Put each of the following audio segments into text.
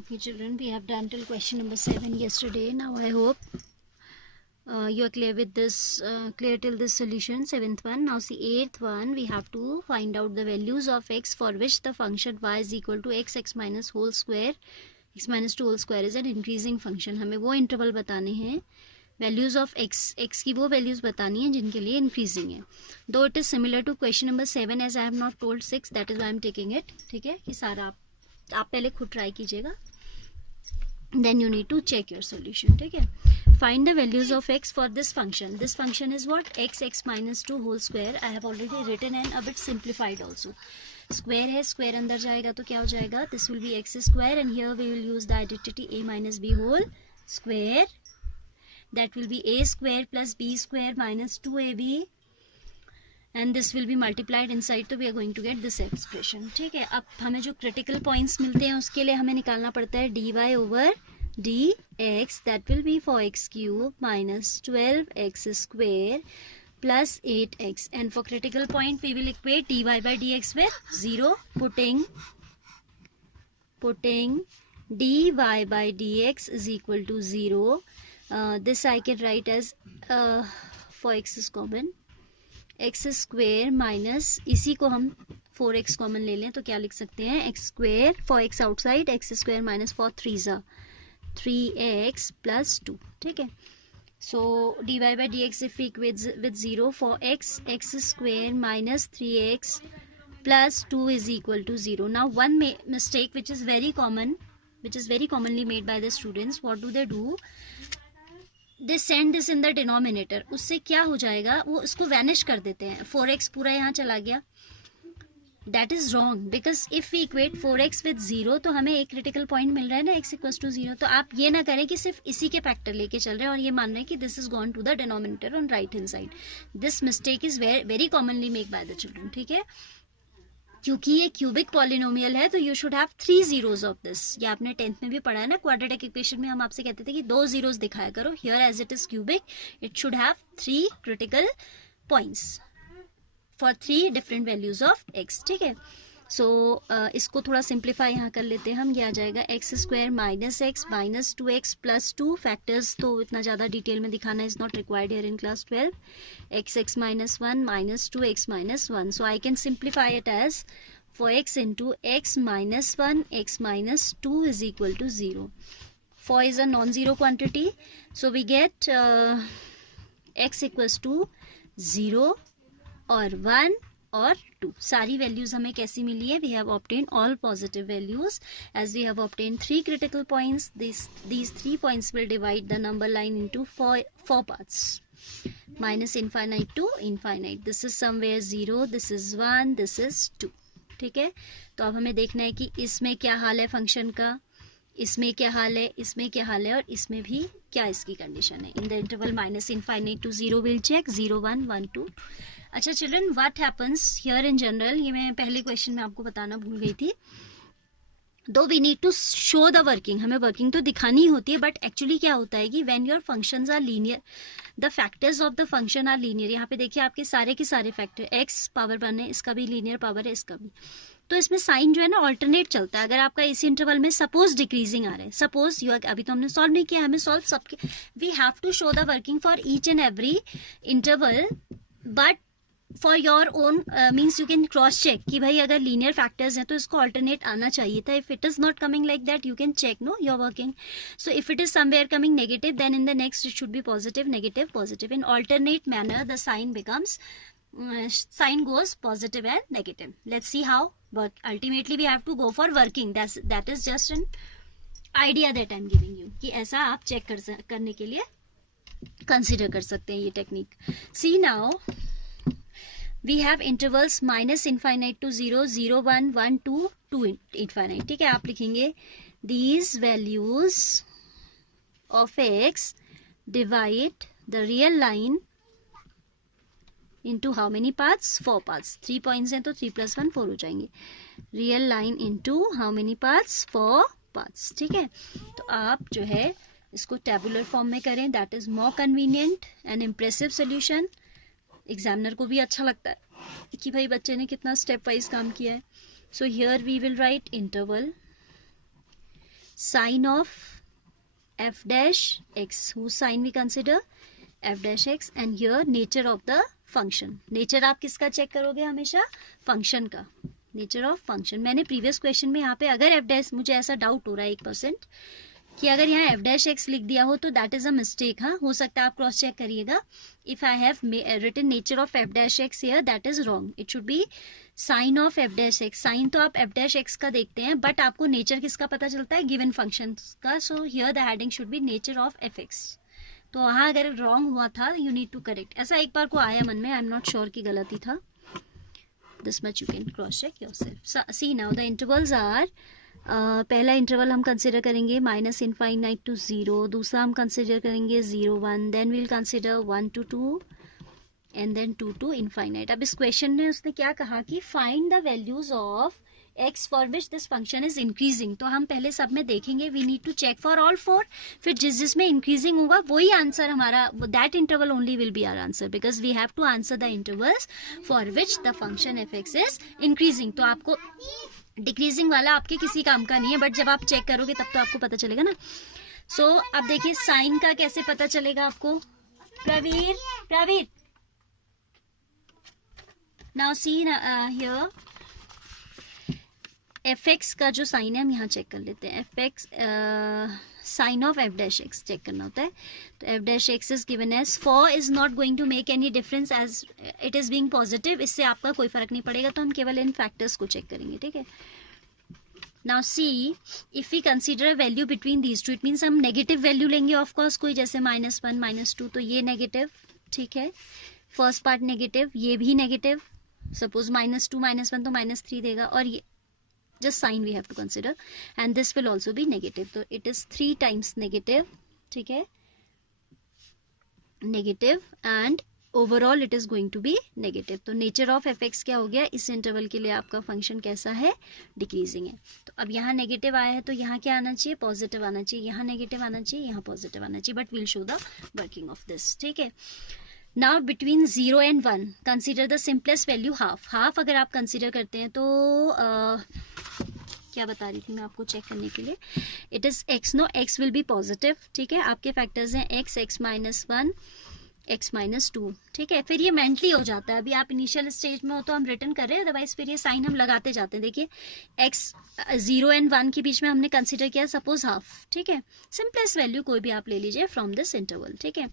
Okay, children, we have done till question number 7 yesterday. Now I hope you are clear with this, clear till this solution, 7th one. Now see 8th one, we have to find out the values of x for which the function y is equal to x minus whole square, x minus 2 whole square is an increasing function. हमें वो interval बताने हैं, values of x की वो values बतानी है जिनके लिए इंक्रीजिंग है. Though it is similar to question number 7 as I have not told 6, that is I am taking it. ठीक है, कि सारा आप पहले खुद ट्राई कीजिएगा, then you need to check your solution. ठीक है, find the values of x for this function. This function is what, x minus 2 whole square. I have already written and a bit simplified also. Square है, square अंदर जाएगा तो क्या हो जाएगा, this will be x square and here we will use the identity a minus b whole square. That will be a square plus b square minus 2ab and this will be multiplied inside, तो we are going to get this expression. ठीक है, अब हमें जो critical points मिलते हैं उसके लिए हमें निकालना पड़ता है dy over dx, that will be 4x cube minus 12x square plus 8x, and for critical point we will equate dy by dx with 0, putting dy by dx is equal to 0. This I can write as for x is common, x square minus, इसी को हम 4x common ले लें तो क्या लिख सकते हैं, x square for x outside, x square minus 4 3s 3x plus 2. ठीक है, so dy by dx if we equate with 0 for x square minus 3x plus 2 is equal to 0. Now one mistake which is very commonly made by the students, what do they do, they send this in the denominator. उससे क्या हो जाएगा, वो इसको vanish कर देते हैं, 4x पूरा यहाँ चला गया. That is wrong because if we equate 4x with 0 तो हमें एक क्रिटिकल पॉइंट मिल रहा है ना, x equals to 0. तो आप ये ना करें कि सिर्फ इसी के फैक्टर लेके चल रहे हैं और ये मान रहे हैं कि this is gone to the denominator on right hand side. This mistake is very commonly made by the children. ठीक है, क्योंकि ये क्यूबिक पॉलिनोमियल है तो you should have 3 zeros of this. ये आपने 10th में भी पढ़ा है ना, क्वाड्रेटिक इक्वेशन में हम आपसे कहते थे कि 2 जीरोज दिखाया करो. Here as it is cubic it should have 3 critical points for 3 different values of x. ठीक है, सो इसको थोड़ा सिंप्लीफाई यहाँ कर लेते हैं हम. ये आ जाएगा x square minus x minus 2x plus 2. Factors तो इतना ज़्यादा डिटेल में दिखाना is not required here in class 12. x minus 1 minus 2x minus 1. So I can simplify it as for x into x minus 1 x minus 2 is equal to 0. 4 is a non-zero quantity, so we get x equals to 0 और 1 और 2. सारी values हमें कैसी मिली है, we have obtained all positive values as we have obtained 3 critical points. These 3 points will divide the number line into 4 parts, minus infinite to infinite. This is somewhere 0, this is 1, this is 2. ठीक है, तो अब हमें देखना है कि इसमें क्या हाल है फंक्शन का, इसमें क्या हाल है, इसमें क्या हाल है और इसमें भी क्या इसकी कंडीशन है. In the interval minus infinite to 0 will check 0 1 1 2. अच्छा children, what happens here in general, ये मैं पहले क्वेश्चन में आपको बताना भूल गई थी. Though we need to show the working, हमें वर्किंग तो दिखानी होती है, बट एक्चुअली क्या होता है कि when your functions are linear, the factors of the function are linear. यहाँ पे देखिए आपके सारे के सारे फैक्टर, x पावर 1 है, इसका भी लीनियर पावर है, इसका भी, तो इसमें साइन जो है ना ऑल्टरनेट चलता है. अगर आपका इसी इंटरवल में सपोज डिक्रीजिंग आ रहा है, सपोज यू, अभी तो हमने सॉल्व नहीं किया, हमें सॉल्व सबके, we have to show the working for each and every interval, but for your own means you can cross check कि भाई अगर लीनियर फैक्टर्स हैं तो इसको ऑल्टरनेट आना चाहिए था. If it is not coming like that you can check no your working. So if it is somewhere coming negative then in the next it should be positive negative positive. In alternate manner the sign becomes, sign goes positive and negative. Let's see how, but ultimately we have to go for working. That is just an idea that I'm giving you कि ऐसा आप check करने के लिए consider कर सकते हैं ये technique. See now we have intervals minus infinite to 0 0 1 1 2 2 infinite. ठीक है, आप लिखेंगे these values of x divide the real line into how many parts, 4 parts. 3 points हैं तो 3 plus 1 4 हो जाएंगे. Real line into how many parts, 4 parts. ठीक है, तो आप जो है इसको टेबुलर फॉर्म में करें, that is more convenient and impressive solution. Examiner को भी अच्छा लगता है कि भाई बच्चे ने कितना स्टेप वाइज काम किया है. So here we will write interval sign of f dash x, whose sign we consider f dash x, and here nature of the function. nature आप किसका चेक करोगे हमेशा? फंक्शन का, नेचर ऑफ फंक्शन. मैंने previous question में यहाँ पे अगर f dash, मुझे ऐसा डाउट हो रहा है 1% कि अगर यहाँ f dash x लिख दिया हो तो दैट इज अ मिस्टेक. हाँ, हो सकता है आप क्रॉस चेक करिएगा. If I have written nature of f dash x here, that is wrong. It should be sign of f dash x. Sign तो आप f dash x का देखते हैं, बट आपको नेचर किसका पता चलता है? गिवन फंक्शन का. So here the heading should be nature of f(x). तो वहाँ अगर रॉन्ग हुआ था, यू नीड टू करेक्ट. ऐसा एक बार को आया मन में, आई एम नॉट श्योर कि गलती था. This much you can cross check yourself. See now the intervals are, पहला इंटरवल हम कंसिडर करेंगे माइनस इनफाइनाइट टू 0. दूसरा हम कंसिडर करेंगे 0 1. Then we'll consider 1 to 2 and then 2 to infinite. अब इस क्वेश्चन में उसने क्या कहा कि find the values of x for which this function is increasing. तो हम पहले सब में देखेंगे, we need to check for all 4. फिर जिसमें इंक्रीजिंग होगा वही आंसर हमारा, that interval only will be our answer, because we have to answer the intervals for which the function f(x) is increasing. तो आपको डिक्रीजिंग वाला आपके किसी काम का नहीं है, बट जब आप चेक करोगे तब तो आपको पता चलेगा ना. सो अब देखिए साइन का कैसे पता चलेगा आपको. Pravir now see here f(x) का जो साइन है हम यहाँ चेक कर लेते हैं. f(x) sign of f dash x check करना होता है. तो f dash x is given as 4 is not going to make any difference as it is being positive. इससे आपका कोई फर्क नहीं पड़ेगा, तो हम केवल इन फैक्टर्स को चेक करेंगे. ठीक है. Now see if we consider a value between these two, it means हम नेगेटिव वैल्यू लेंगे ऑफकोर्स कोई, जैसे -1 -2. तो ये नेगेटिव. ठीक है, फर्स्ट पार्ट नेगेटिव, ये भी नेगेटिव. सपोज -2 -1 तो -3 देगा. और ये just sign we have to consider, and this will also be negative. So it is 3 times negative. ठीक है, negative, and overall it is going to be negative. तो nature of f(x) क्या हो गया? इस इंटरवल के लिए आपका फंक्शन कैसा है? डिक्रीजिंग है. तो अब यहाँ नेगेटिव आया है तो यहाँ क्या आना चाहिए? पॉजिटिव आना चाहिए. यहाँ नेगेटिव आना चाहिए, यहाँ पॉजिटिव आना चाहिए. But will show the working of this. ठीक है. Now between 0 and 1 consider the simplest value half. Half अगर आप कंसिडर करते हैं तो क्या बता रही थी मैं आपको चेक करने के लिए, it is x. No, x will be positive. ठीक है, आपके फैक्टर्स हैं x, x-1, x-2. ठीक है, फिर ये मेंटली हो जाता है. अभी आप इनिशियल स्टेज में हो तो हम रिटर्न कर रहे हैं, अदरवाइज फिर ये साइन हम लगाते जाते हैं. देखिए x 0 and 1 के बीच में हमने कंसिडर किया सपोज हाफ. ठीक है, सिंपलेस्ट वैल्यू कोई भी आप ले लीजिए फ्रॉम दिस इंटरवल. ठीक है,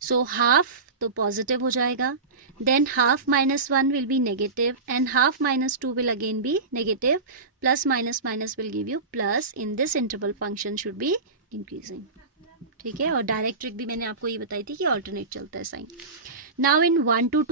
सो हाफ तो पॉजिटिव हो जाएगा. Then half -1 will be negative, and half -2 will again be negative. Plus minus minus will give you plus. In this interval function should be increasing. ठीक है, और direct trick भी मैंने आपको ये बताई थी कि ऑल्टरनेट चलता है sign. Now in 1 to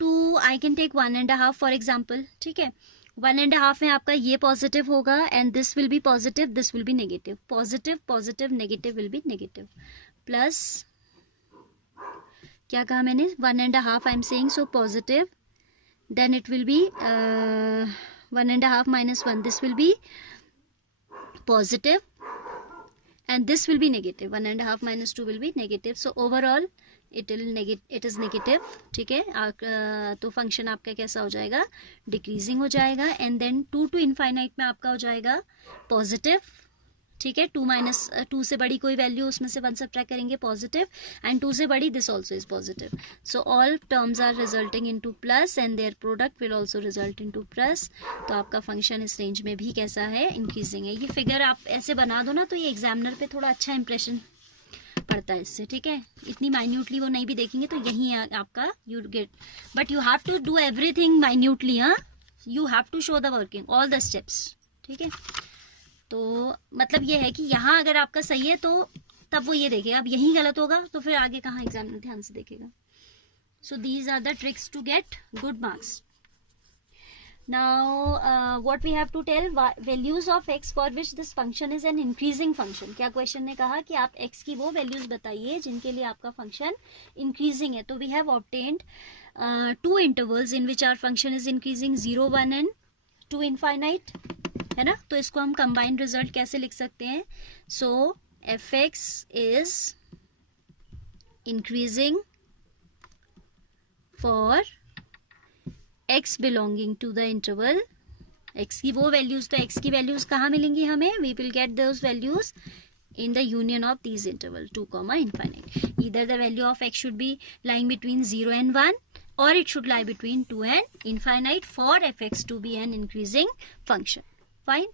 2 I can take 1.5 for example. ठीक है, 1.5 में आपका ये पॉजिटिव होगा, and this will be positive, this will be negative. Positive positive negative will be negative. Plus क्या कहा मैंने? 1.5 I am saying, so positive. Then it will be 1.5 -1, this will be positive, and this will be negative. 1.5 -2 will be negative. So overall it is negative. ठीक है, तो function आपका कैसा हो जाएगा? डिक्रीजिंग हो जाएगा. एंड देन 2 to इनफाइनाइट में आपका हो जाएगा पॉजिटिव. ठीक है, 2 से बड़ी कोई वैल्यू उसमें से 1 सब्ट्रैक्ट करेंगे पॉजिटिव, एंड 2 से बड़ी this also is positive. So all terms are resulting into plus, and their product will also result into plus. तो आपका फंक्शन इस रेंज में भी कैसा है? इंक्रीजिंग है. ये फिगर आप ऐसे बना दो ना तो ये एग्जामिनर पे थोड़ा अच्छा इंप्रेशन पड़ता है इससे. ठीक है, इतनी माइन्यूटली वो नहीं भी देखेंगे तो यही आपका you get, but you have to do everything minutely. हाँ, you have to show the working all the steps. ठीक है, तो मतलब ये है कि यहाँ अगर आपका सही है तो तब वो ये देखेगा. अब यही गलत होगा तो फिर आगे कहाँ एग्जामिनर ध्यान से देखेगा. So these are the tricks to get good marks. Now what we have to tell, values of x for which this function is an increasing function. क्या क्वेश्चन ने कहा कि आप x की वो वैल्यूज बताइए जिनके लिए आपका फंक्शन इंक्रीजिंग है. तो we have obtained 2 intervals in which our function is increasing, 0 1 and 2 infinite, है ना. तो इसको हम कंबाइंड रिजल्ट कैसे लिख सकते हैं? So f(x) is increasing for x belonging to the interval x की वो वैल्यूज, तो x की वैल्यूज कहाँ मिलेंगी हमें? We will get those values in the union of these interval 2 comma infinite. Either the value of x should be lying between 0 and 1 or it should lie between 2 and infinite for fx to be an increasing function. Fine.